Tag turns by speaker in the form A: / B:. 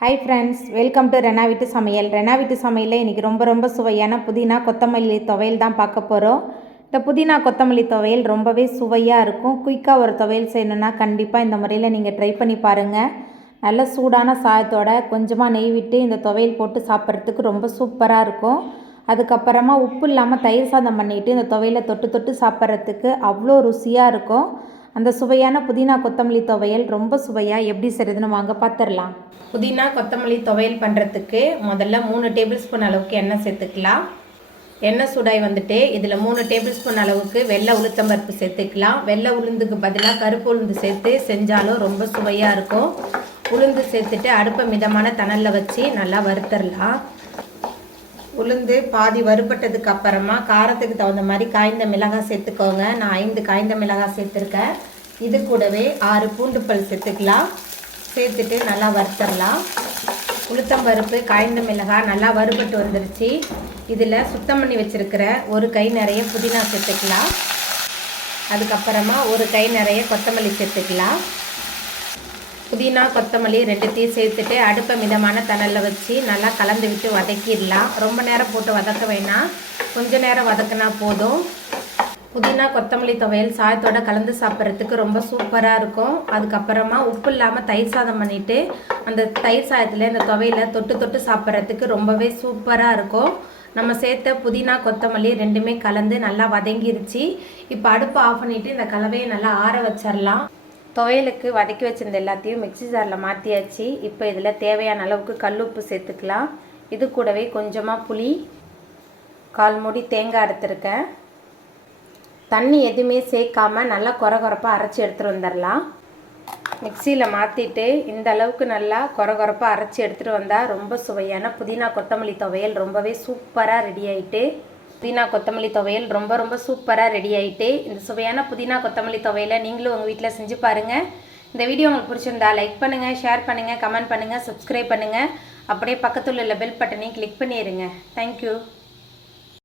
A: Hi friends welcome to Rena வீட்டு சமையல் ரெனா வீட்டு சமையலில் இன்றைக்கி ரொம்ப ரொம்ப சுவையான புதினா கொத்தமல்லி துவையல் தான் பார்க்க போகிறோம் இந்த புதினா கொத்தமல்லி துவையல் ரொம்பவே சுவையாக இருக்கும். குயிக்காக ஒரு துவையல் செய்யணுன்னா கண்டிப்பாக இந்த முறையில் நீங்கள் ட்ரை பண்ணி பாருங்கள் நல்ல சூடான சாதத்தோட கொஞ்சமாக நெய் விட்டு இந்த துவையல் போட்டு சாப்பிட்றதுக்கு ரொம்ப சூப்பராக இருக்கும். அதுக்கப்புறமா உப்பு இல்லாமல் தயிர் சாதம் பண்ணிவிட்டு இந்த துவையலை தொட்டு தொட்டு சாப்பிட்றதுக்கு அவ்வளோ ருசியாக இருக்கும். அந்த சுவையான புதினா கொத்தமல்லி துவையல் ரொம்ப சுவையாக எப்படி செய்கிறதுன்னு வாங்க பார்த்துடலாம் புதினா கொத்தமல்லி துவையல் பண்ணுறதுக்கு முதல்ல மூணு டேபிள் ஸ்பூன் அளவுக்கு எண்ணெய் சேர்த்துக்கலாம். எண்ணெய் சூடாய் வந்துட்டு இதில் மூணு டேபிள் ஸ்பூன் அளவுக்கு வெள்ளை உளுத்தம்பருப்பு சேர்த்துக்கலாம். வெள்ளை உளுந்துக்கு பதிலாக கருப்பு உளுந்து சேர்த்து செஞ்சாலும் ரொம்ப சுவையாக இருக்கும். உளுந்து சேர்த்துட்டு அடுப்பை மிதமான தணலில் வச்சு நல்லா வறுத்தரலாம். உளுந்து பாதி வறுபட்டதுக்கு அப்புறமா காரத்துக்கு தகுந்த மாதிரி காய்ந்த மிளகாய் சேர்த்துக்கோங்க. நான் ஐந்து காய்ந்த மிளகாய் சேர்த்துருக்கேன். இது கூடவே ஆறு பூண்டு பல் சேர்த்துக்கலாம். சேர்த்துட்டு நல்லா வறுத்தரலாம். உளுத்தம்பருப்பு காய்ந்த மிளகாய் நல்லா வறுபட்டு வந்துருச்சு. இதில் சுத்தம் பண்ணி வச்சுருக்கிற ஒரு கை நிறைய புதினா சேர்த்துக்கலாம். அதுக்கப்புறமா ஒரு கை நிறைய கொத்தமல்லி சேர்த்துக்கலாம். புதினா கொத்தமல்லி ரெண்டுத்தையும் சேர்த்துட்டு அடுப்பை மிதமான தணலில் வச்சு நல்லா கலந்து விட்டு வதக்கிடலாம். ரொம்ப நேரம் போட்டு வதக்க வேணாம். கொஞ்ச நேரம் வதக்கினா போதும். புதினா கொத்தமல்லி துவையல் சாயத்தோட கலந்து சாப்பிட்றதுக்கு ரொம்ப சூப்பராக இருக்கும். அதுக்கப்புறமா உப்பு இல்லாமல் தயிர் சாதம் பண்ணிவிட்டு அந்த தயிர் சாதத்தில் இந்த துவையில தொட்டு தொட்டு சாப்பிட்றதுக்கு ரொம்பவே சூப்பராக இருக்கும். நம்ம சேர்த்த புதினா கொத்தமல்லி ரெண்டுமே கலந்து நல்லா வதங்கிருச்சு. இப்போ அடுப்பு ஆஃப் பண்ணிவிட்டு இந்த கலவையை நல்லா ஆற வச்சிடலாம். துவையலுக்கு வதக்கி வச்சிருந்த எல்லாத்தையும் மிக்ஸி ஜாரில் மாற்றியாச்சு இப்போ இதில் தேவையான அளவுக்கு கல் உப்பு சேர்த்துக்கலாம். இது கூடவே கொஞ்சமாக புளி கால் மூடி தேங்காய் எடுத்துருக்கேன் தண்ணி எதுவுமே சேர்க்காமல் நல்லா குறை குறைப்பாக அரைச்சி எடுத்துகிட்டு வந்துடலாம் மிக்சியில் மாற்றிட்டு இந்த அளவுக்கு நல்லா குறை குறைப்பாக அரைச்சி எடுத்துகிட்டு வந்தால் ரொம்ப சுவையான புதினா கொத்தமல்லி துவையல் ரொம்பவே சூப்பராக ரெடி ஆகிட்டு புதினா கொத்தமல்லி துவையல் ரொம்ப ரொம்ப சூப்பராக ரெடி ஆகிட்டு இந்த சுவையான புதினா கொத்தமல்லி துவையலை நீங்களும் உங்கள் வீட்டில் செஞ்சு பாருங்கள் இந்த வீடியோ உங்களுக்கு பிடிச்சிருந்தா லைக் பண்ணுங்கள் ஷேர் பண்ணுங்கள் கமெண்ட் பண்ணுங்கள் சப்ஸ்கிரைப் பண்ணுங்கள் அப்படியே பக்கத்தில் உள்ள பெல் பட்டனையும் கிளிக் பண்ணிடுங்க தேங்க்யூ